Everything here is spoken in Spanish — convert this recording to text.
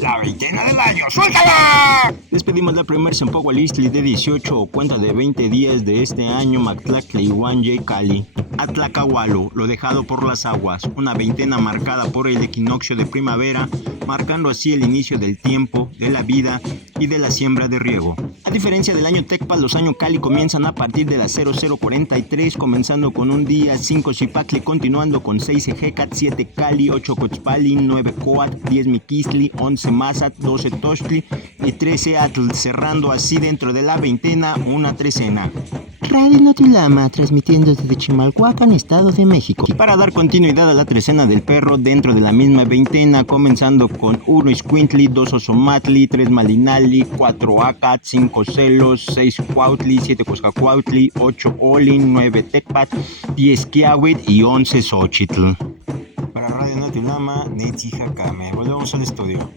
La veintena del año, ¡suéltala! Despedimos la primer Sempohualistli de 18 o cuenta de 20 días de este año Mactlactli Huanyay Cali. Atlacahualo, lo dejado por las aguas, una veintena marcada por el equinoccio de primavera, marcando así el inicio del tiempo, de la vida y de la siembra de riego. A diferencia del año Tecpa, los años Cali comienzan a partir de las 0043, comenzando con un día, 5 Xipacli, continuando con 6 Ejecat, 7 Cali, 8 Cotzpali, 9 Coat, 10 Miquistli, 11 Mazat, 12 Tochtli y 13 Atl, cerrando así dentro de la veintena una trecena. Radio Notilama, transmitiendo desde Chimalhuacán, Estado de México. Para dar continuidad a la trecena del perro dentro de la misma veintena, comenzando con 1 Iscuintli, 2 Osomatli, 3 Malinali, 4 Acat, 5 Celos, 6 Cuautli, 7 Coscacuautli, 8 Olin, 9 Tecpat, 10 Kiawit y 11 Xochitl. Para Radio Notilama, Netzi Jacame. Volvemos al estudio.